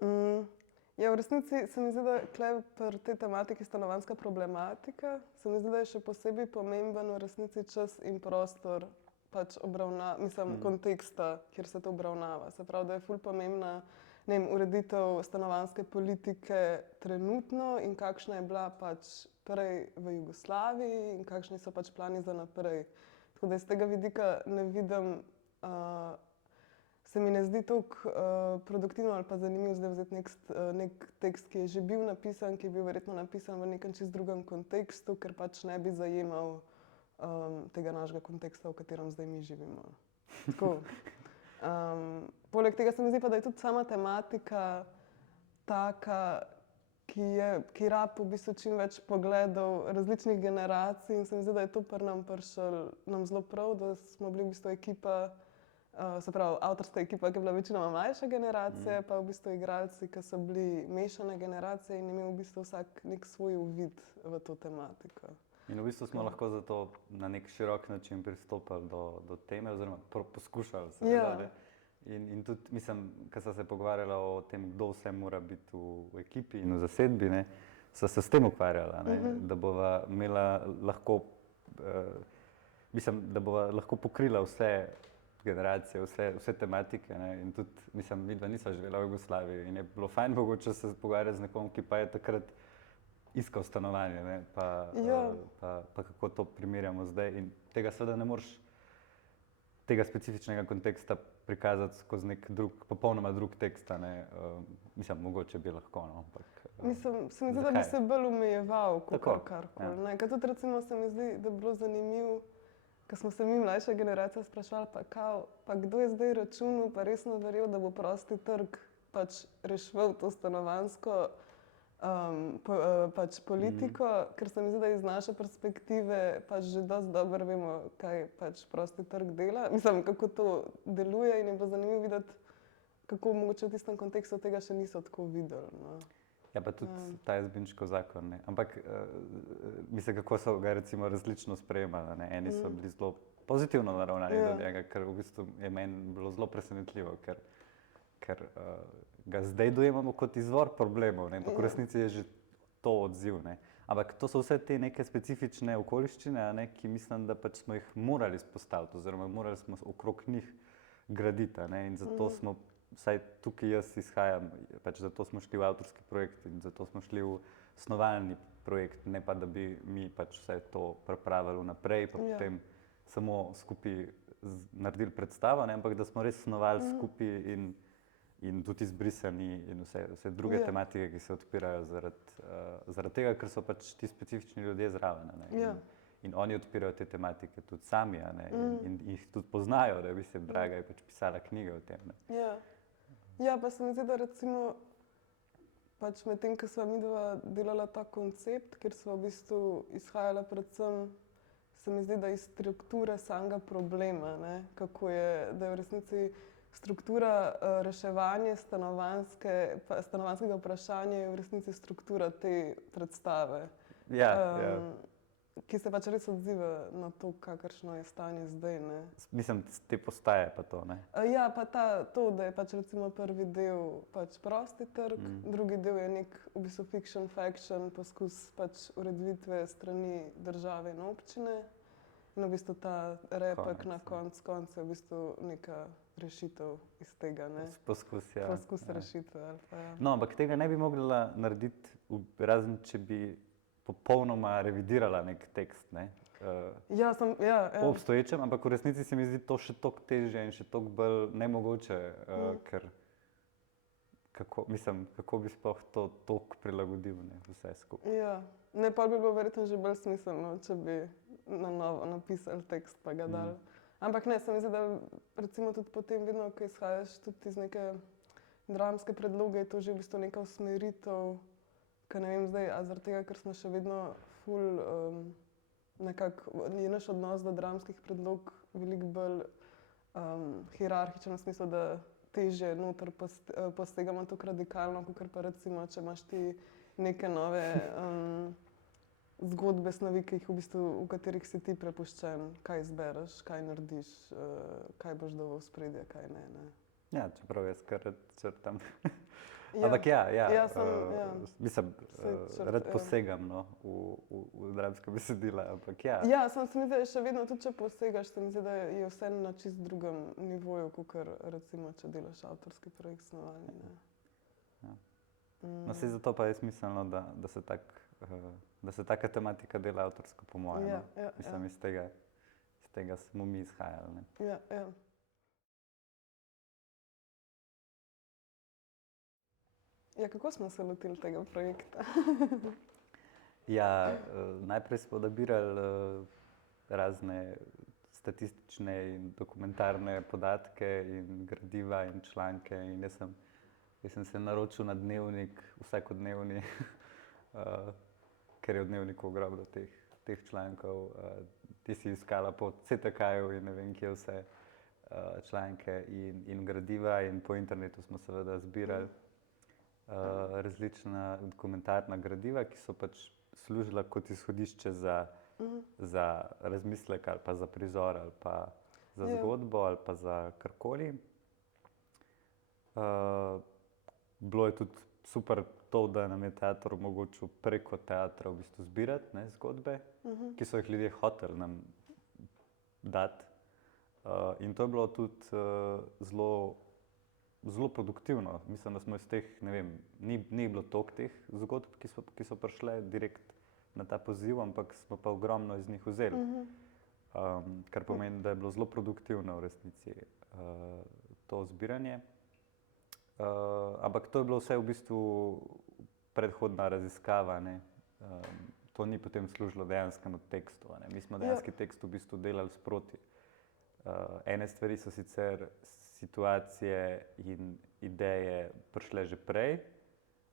Mm, Ja, v resnici se mi zdi, da tukaj pri tej tematiki stanovanjska problematika, se mi zdi, da je še posebej pomemben v resnici čas in prostor pač konteksta, kjer se to obravnava. Se pravi, da je ful pomembna, ne vem, ureditev stanovanjske politike trenutno in kakšna je bila pač prej v Jugoslaviji in kakšni so pač plani za naprej. Tako da iz tega vidika ne vidim, se mi ne zdi toliko produktivno ali pa zanimivo zdaj vzeti nek tekst, ki je že bil napisan, ki je bil verjetno napisan v nekem čist drugem kontekstu, ker pač ne bi zajemal tega našega konteksta, v katerem zdaj mi živimo. Tako. Poleg tega se mi zdi pa, da je tudi sama tematika taka, ki rab v bistvu čim več pogledov različnih generacij in se mi zdi, da je to pri nam prišlo nam zelo prav, da smo bili v bistvu ekipa, se pravi avtorska ekipa, ki je bila večinoma mlajša generacija, pa v bistvu igralci, ki so bili mešane generacije in imeli v bistvu vsak nek svoj uvid v to tematiko. In v bistvu smo lahko zato na nek širok način pristopili do teme oziroma poskušali seveda. In tudi, mislim, ko sva se pogovarjala o tem, kdo vse mora biti v ekipi in v zasedbi, ne, sva se s tem ukvarjala, ne, da bova imela lahko, mislim, da bova lahko pokrila vse generacije, vse tematike, ne, in tudi, mislim, midva nisva živela v Jugoslaviji in je bilo fajn mogoče se pogovarjati z nekom, ki pa je takrat iskal stanovanje, ne, pa kako to primerjamo zdaj in tega seveda ne moreš tega specifičnega konteksta prikazati skozi nek drug, popolnoma drug tekst, ne, mislim, mogoče bi lahko, no, ampak... Mislim, se mi zdi, da bi se bolj omejeval, kakor karkoli, ne, ker tudi recimo se mi zdi, da bi bilo zanimivo, ko smo se mi mlajša generacija sprašvali, pa kdo je zdaj računal, pa resno verjel, da bo prosti trg pač reševal to stanovanjsko pač politiko, ker se mi zdi, da iz naše perspektive pač že dosti dobro vemo, kaj pač prosti trg dela, mislim, kako to deluje in je bilo zanimivo videti, kako mogoče v tistem kontekstu tega še niso tako videli, no. Ja, pa tudi ta Jazbinškov zakon, ne, ampak mislim, kako so ga recimo različno sprejemali, ne, eni so bili zelo pozitivno naravnani do njega, ker v bistvu je meni bilo zelo presenetljivo, ker ga zdaj dojemamo kot izvor problemov, ne, ampak v resnici je že to odziv, ne. Ampak to so vse te neke specifične okoliščine, a ne, ki mislim, da pač smo jih morali izpostaviti oziroma morali smo okrog njih graditi, a ne, in zato smo, vsaj tukaj jaz izhajam, pač zato smo šli v avtorski projekt in zato smo šli v snovalni projekt, ne pa da bi mi pač vse to pripravili vnaprej, pa potem samo skupaj naredili predstavo, ne, ampak da smo res snovali skupaj in tudi izbrisani in vse druge tematike, ki se odpirajo zaradi tega, ker so pač ti specifični ljudje zraven, ne, in oni odpirajo te tematike tudi sami, a ne, in jih tudi poznajo, da mislim, Draga je pač pisala knjige o tem, ne. Ja, pa se mi zdi, da recimo pač med tem, ko sva midva delala ta koncept, kjer sva v bistvu izhajala predvsem, se mi zdi, da iz strukture samega problema, ne, kako je, da je v resnici struktura reševanja stanovanjskega vprašanja je v resnici struktura te predstave, ki se pač res odziva na to, kakršno je stanje zdaj, ne. Mislim, te postaje pa to, ne? Ja, pa to, da je pač recimo prvi del pač prosti trg, drugi del je nek v bistvu fiction, poskus pač ureditve strani države in občine in v bistvu ta repek na koncu je v bistvu neka rešitev iz tega, ne. Poskus, ja. Poskus rešitve ali pa, ja. No, ampak tega ne bi mogla narediti, razen če bi popolnoma revidirala nek tekst, ne. Po obstoječem, ampak v resnici se mi zdi to še toliko težje in še toliko bolj nemogoče, ker kako bi sploh to toliko prilagodil, ne, vse skupaj. Ja, ne, pol bi bilo verjetno že bolj smiselno, če bi na novo napisali tekst pa ga dali. Ampak ne, se mi zdi, da recimo tudi potem vedno, ko izhajaš tudi iz neke dramske predloge, je to že v bistvu neka usmeritev, ke ne vem zdaj, a zaradi tega, ker smo še vedno ful nekako, je naš odnos do dramskih predlog veliko bolj hierarhičen v smislu, da težje noter posegamo tako radikalno, kakor pa recimo, če imaš ti neke nove zgodbe, snovi, v katerih si ti prepuščen, kaj izbereš, kaj narediš, kaj boš dal v ospredje, kaj ne, ne. Ja, čeprav jaz kar rad črtam. Ampak ja, Ja, ja. mislim, rad Ja. posegam no, v dramska besedila, ampak ja. Ja, samo se mi zdi, da je še vedno, tudi če posegaš, se mi zdi, da je vse na čist drugem nivoju, kot recimo, če delaš avtorski projekt snovanja. Ja. No, saj zato pa je smiselno, da se taka tematika dela avtorsko, po mojem. Ja, no. ja, Mislim, ja. iz tega smo mi izhajali. Ne. Ja, ja. Ja, kako smo se lotili tega projekta? Ja, najprej smo nabirali razne statistične in dokumentarne podatke in gradiva in članke in jaz sem se naročil na dnevnik, vsakodnevni, ker je v dnevniku ogromno teh člankov. Ti si iskala po CTK-ju in ne vem kje vse članke in gradiva in po internetu smo seveda zbirali različna dokumentarna gradiva, ki so pač služila kot izhodišče za razmislek ali pa za prizor ali pa za zgodbo ali pa za karkoli. Bilo je tudi super to, da nam je teater omogočil preko teatra v bistvu zbirati zgodbe, ki so jih ljudje hoteli nam dati. In to je bilo tudi zelo produktivno. Mislim, da smo iz teh, ne vem, ni bilo toliko teh zgodb, ki so prišle direkt na ta poziv, ampak smo pa ogromno iz njih vzeli. Kar pomeni, da je bilo zelo produktivno v resnici to zbiranje. Ampak to je bilo vse v bistvu predhodna raziskava, ne. To ni potem služilo dejanskemu tekstu, ne. Mi smo dejanski tekst v bistvu delali sproti. Ene stvari so sicer situacije in ideje prišle že prej,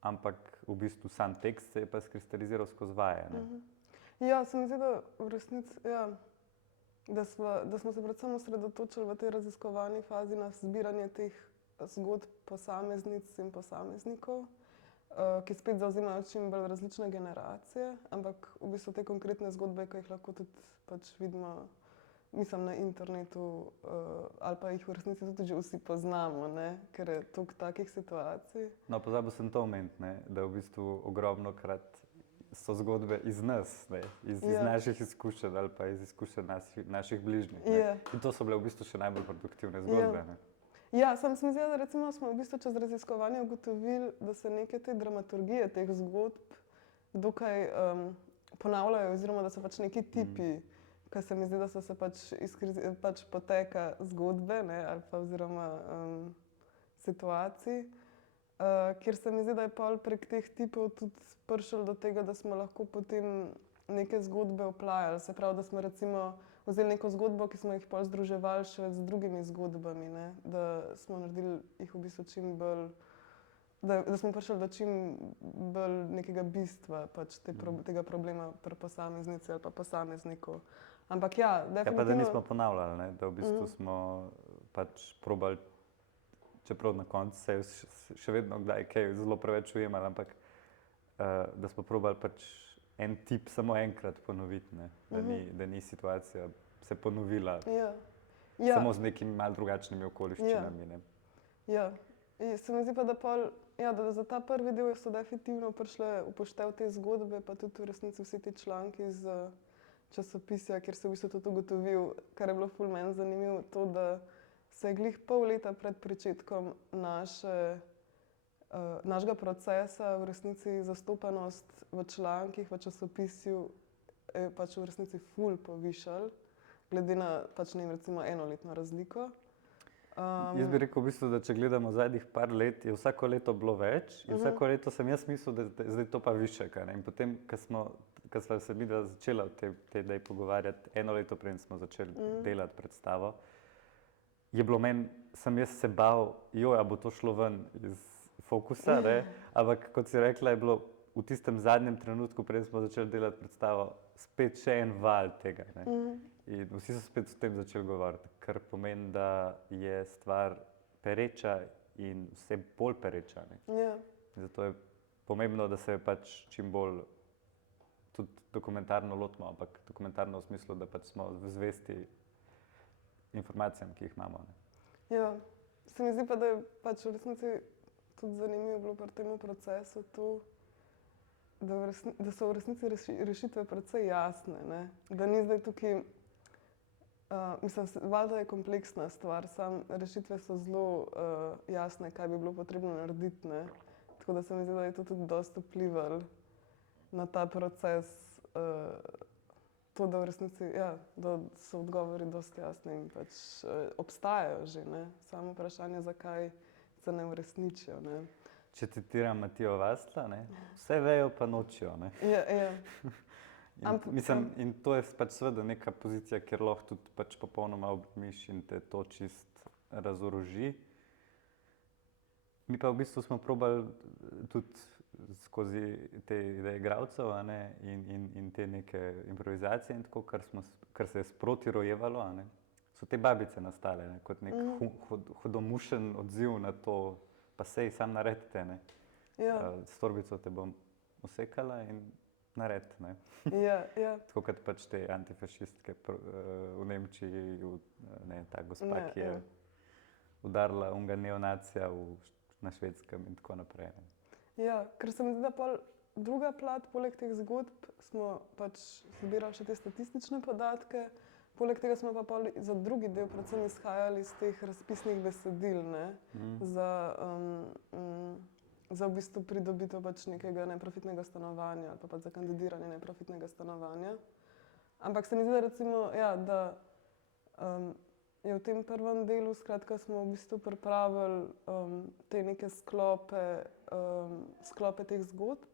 ampak v bistvu sam tekst se je pa skristaliziral skozi vaje. Ja, se mi zdi, da v resnici, ja, da smo se predvsem osredotočili v tej raziskovalni fazi na zbiranje teh zgodb posameznic in posameznikov, ki spet zavzemajo čim bolj različne generacije, ampak v bistvu te konkretne zgodbe, ki jih lahko tudi pač vidimo, mislim, na internetu, ali pa jih v resnici tudi že vsi poznamo, ne? Ker je toliko takih situacij. No, pozabil sem to omeniti, ne, da v bistvu ogromnokrat so zgodbe iz nas, ne, iz naših izkušenj ali pa iz izkušenj naših bližnjih. In to so bile v bistvu še najbolj produktivne zgodbe. Ne. Ja, sam se mi zdi, da recimo smo v bistvu čez raziskovanje ugotovili, da se neke te dramaturgije teh zgodb dokaj ponavljajo, oziroma da so pač neki tipi, ki se mi zdi, da so se pač poteka zgodbe, ne, ali pa oziroma situacij, kjer se mi zdi, da je pol prek teh tipov tudi prišlo do tega, da smo lahko potem neke zgodbe oplajali. Se pravi, da smo recimo vzeli neko zgodbo, ki smo jih pol združevali še z drugimi zgodbami, ne, da smo naredili jih v bistvu čim bolj, da smo prišli do čim bolj nekega bistva pač tega problema pri posameznici ali pa posamezniku. Ampak ja, definitivno. Ja, pa da nismo ponavljali, ne? Da v bistvu smo pač probali, čeprav na koncu se je še vedno kdaj kaj zelo preveč ujemali, ampak da smo probali pač en tip samo enkrat ponoviti, ne? Da ni situacija se ponovila samo z nekimi malo drugačnimi okoliščinami. Ne? Ja, se mi zdi pa, da pol, ja, da za ta prvi del so definitivno prišle upoštev te zgodbe, pa tudi v resnici vsi ti članki iz časopisja, kjer se v bistvu tudi ugotovil, kar je bilo ful meni zanimivo, to, da se je glih pol leta pred pričetkom našega procesa v resnici zastopanost v člankih, v časopisju pač v resnici ful povišal, glede na pač ne vem, recimo enoletno razliko. Jaz bi rekel v bistvu, da če gledamo zadnjih par let, je vsako leto bilo več in vsako leto sem jaz mislil, da je zdaj to pa višek. In potem, ko sva se midva začela o tej ideji pogovarjati, eno leto preden smo začeli delati predstavo, je bilo meni, sem jaz se bal, a bo to šlo ven iz fokusa, ne? Ampak kot si rekla, je bilo v tistem zadnjem trenutku, preden smo začeli delati predstavo, spet še en val tega. Ne? In vsi so spet o tem začeli govoriti, kar pomeni, da je stvar pereča in vse bolj pereča. Zato je pomembno, da se pač čim bolj tudi dokumentarno lotimo, ampak dokumentarno v smislu, da pač smo zvesti informacijam, ki jih imamo. Ne? Ja, se mi zdi pa, da je pač v resnici tudi zanimivo bilo pri tem procesu to, da so v resnici rešitve precej jasne. Ne? Da ni zdaj tukaj, mislim, valjda je kompleksna stvar, sam rešitve so zelo jasne, kaj bi bilo potrebno narediti. Ne? Tako da se mi zdi, da je to tudi dosti vplivalo na ta proces, to, da v resnici, ja, da so odgovori dosti jasni in pač obstajajo že, ne? Samo vprašanje, zakaj se ne uresničijo, ne? Če citiram Matijo Vastla, ne, vse vejo, pa nočijo, ne. Ja. Mislim, in to je pač seveda neka pozicija, kjer lahko tudi pač popolnoma obmiš in te to čist razoroži. Mi pa v bistvu smo probali tudi skozi te ideje igralcev, a ne, in te neke improvizacije in tako, kar se je sproti rojevalo, a ne, so te babice nastale, ne, kot nek hudomušen odziv na to, pa sej sam naredite, ne. Ja. S torbico te bom usekala in naredite, ne. Ja. Tako kot pač te antifašistke v Nemčiji, ne, ta gospa, ki je udarila unga neonacija na Švedskem in tako naprej. Ne. Ja, ker se mi zdi, da pol druga plat, poleg teh zgodb, smo pač zbirali še te statistične podatke, poleg tega smo pa pol za drugi del predvsem izhajali iz teh razpisnih besedil, ne, za v bistvu pridobitev pač nekega neprofitnega stanovanja ali pa pač za kandidiranje neprofitnega stanovanja. Ampak se mi zdi, da recimo, ja, da je v tem prvem delu, skratka, smo v bistvu pripravili te neke sklope teh zgodb,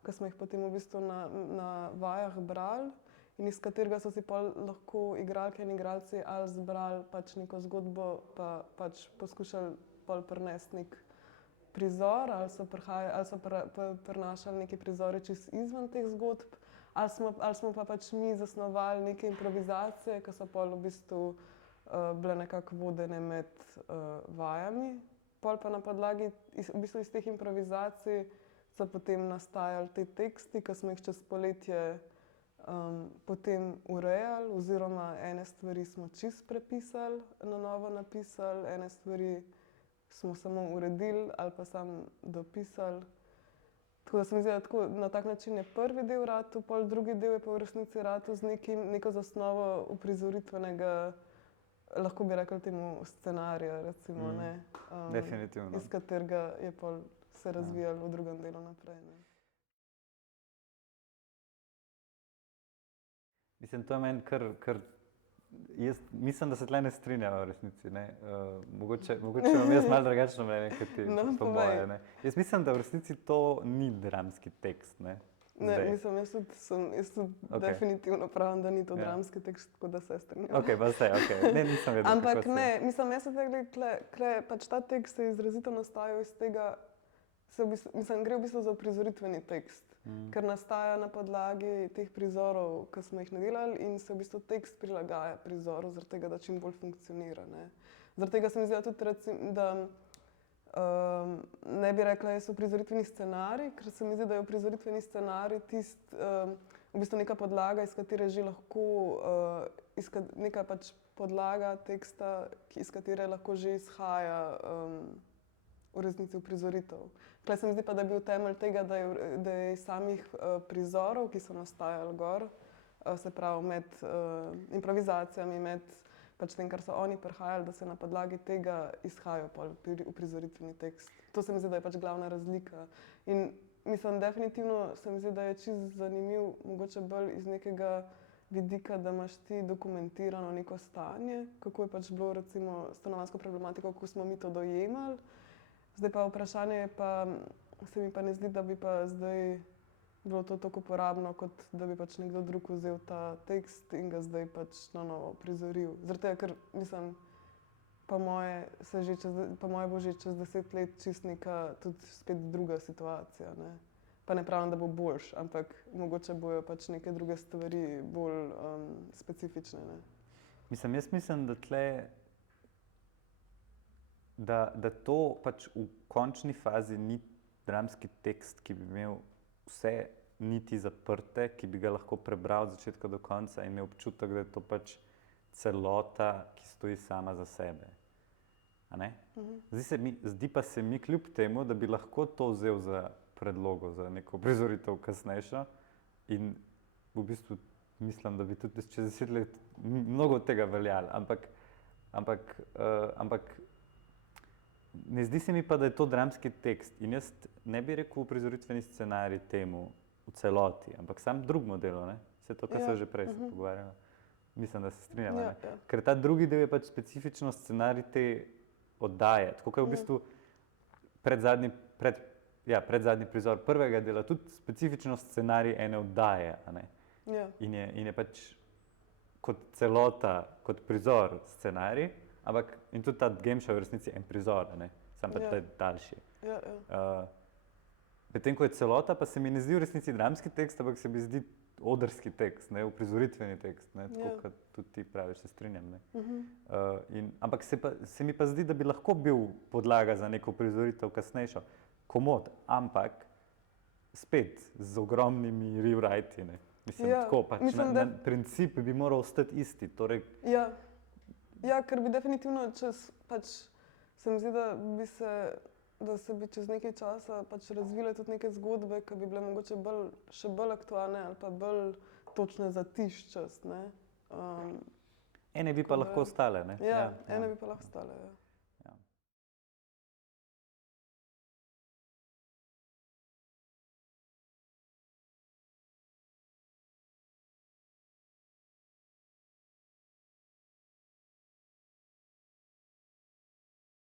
ki smo jih potem v bistvu na vajah brali in iz katerega so si pol lahko igralke in igralci ali zbrali pač neko zgodbo, pa pač poskušali pol prinesti nek prizor, ali so prinašali neki prizori čisto izven teh zgodb, ali smo pa pač mi zasnovali neke improvizacije, ki so pol v bistvu bile nekako vodene med vajami. Pol pa na podlagi v bistvu iz teh improvizacij so potem nastajali te teksti, ki smo jih čez poletje potem urejali, oziroma ene stvari smo čisto prepisali, na novo napisali, ene stvari smo samo uredili ali pa samo dopisali. Tako da se mi zdi, da tako, na tak način je prvi del ratal, pol drugi del je pa v resnici ratal z neko zasnovo uprizoritvenega, lahko bi rekli temu scenarija, recimo, ne. Definitivno. Iz katerega je pol se razvijalo v drugem delu naprej, ne. Mislim, to je meni kar jaz mislim, da se tule ne strinjava v resnici, ne. Mogoče imam jaz malo drugačno mnenje kot ti, po moje, ne. Jaz mislim, da v resnici to ni dramski tekst, ne. Ne, mislim, jaz tudi definitivno pravim, da ni to dramski tekst, tako da se strinjam. Okej, pa saj, okej. Ne, nisem vedela, kako ampak ne, mislim, jaz se tega, pač ta tekst se je izrazito nastajal iz tega, gre v bistvu za uprizoritveni tekst, ker nastaja na podlagi teh prizorov, ki smo jih nadelali in se v bistvu tekst prilagaja prizoru, zaradi tega, da čim bolj funkcionira, ne. Zaradi tega se mi zdi tudi, recimo, da ne bi rekla, jaz uprizoritveni scenarij, ker se mi zdi, da je uprizoritveni scenarij tisti, v bistvu neka podlaga, iz katere že lahko, neka pač podlaga teksta, iz katere lahko že izhaja v resnici uprizoritev. Tukaj se mi zdi pa, da je bil temelj tega, da je iz samih prizorov, ki so nastajali gor, se pravi med improvizacijami, med pač tem, kar so oni prihajali, da se na podlagi tega izhajajo pol uprizoritveni tekst. To se mi zdi, da je pač glavna razlika. In mislim, definitivno se mi zdi, da je čisto zanimiv, mogoče bolj iz nekega vidika, da imaš ti dokumentirano neko stanje, kako je pač bilo recimo stanovanjsko problematiko, kako smo mi to dojemali. Zdaj pa vprašanje je pa, se mi pa ne zdi, da bi pa zdaj bilo to tako uporabno, kot da bi pač nekdo drug vzel ta tekst in ga zdaj pač na novo prizoril. Zaradi tega, ker mislim, po moje bo že čez 10 let čisto neka tudi spet druga situacija, ne. Pa ne pravim, da bo boljše, ampak mogoče bojo pač neke druge stvari bolj specifične, ne. Jaz mislim, da tle, da to pač v končni fazi ni dramski tekst, ki bi imel vse niti zaprte, ki bi ga lahko prebral od začetka do konca in imel občutek, da je to pač celota, ki stoji sama za sebe. A ne? Zdi pa se mi kljub temu, da bi lahko to vzel za predlogo, za neko prizoritev kasnejšo in v bistvu mislim, da bi tudi čez 10 let mnogo od tega veljalo, ampak ne zdi se mi pa, da je to dramski tekst in jaz ne bi rekel prizoritveni scenarij temu v celoti, ampak sam drug model, ne? Vse to, kar se že prej se pogovarjala. Mislim, da se strinjamo, Ja, ja. Ker ta drugi del je pač specifično scenarij te oddaje, tako kot je v bistvu predzadnji prizor prvega dela, tudi specifično scenarij ene oddaje, a ne? Ja. In je pač kot celota, kot prizor scenarij, ampak in tudi ta game show je v resnici en prizor, a ne? Sam pač ta je daljši. Ja, ja. Medtem ko je celota, pa se mi ne zdi v resnici dramski tekst, ampak se mi zdi odrski tekst, ne, uprizoritveni tekst, ne, tako kot tudi ti praviš, se strinjam. Ne. Ampak se mi pa zdi, da bi lahko bil podlaga za neko uprizoritev kasnejšo, komod, ampak spet z ogromnimi rewrite-i, ne. Mislim, tako pač, princip bi moral ostati isti, torej. Ja, ker bi definitivno se mi zdi, da se bi čez nekaj časa pač razvile tudi neke zgodbe, ki bi bile mogoče še bolj aktualne ali pa bolj točne za tisti čas, ne. Ene bi pa lahko ostale, ne. Ja, ene bi pa lahko ostale, ja.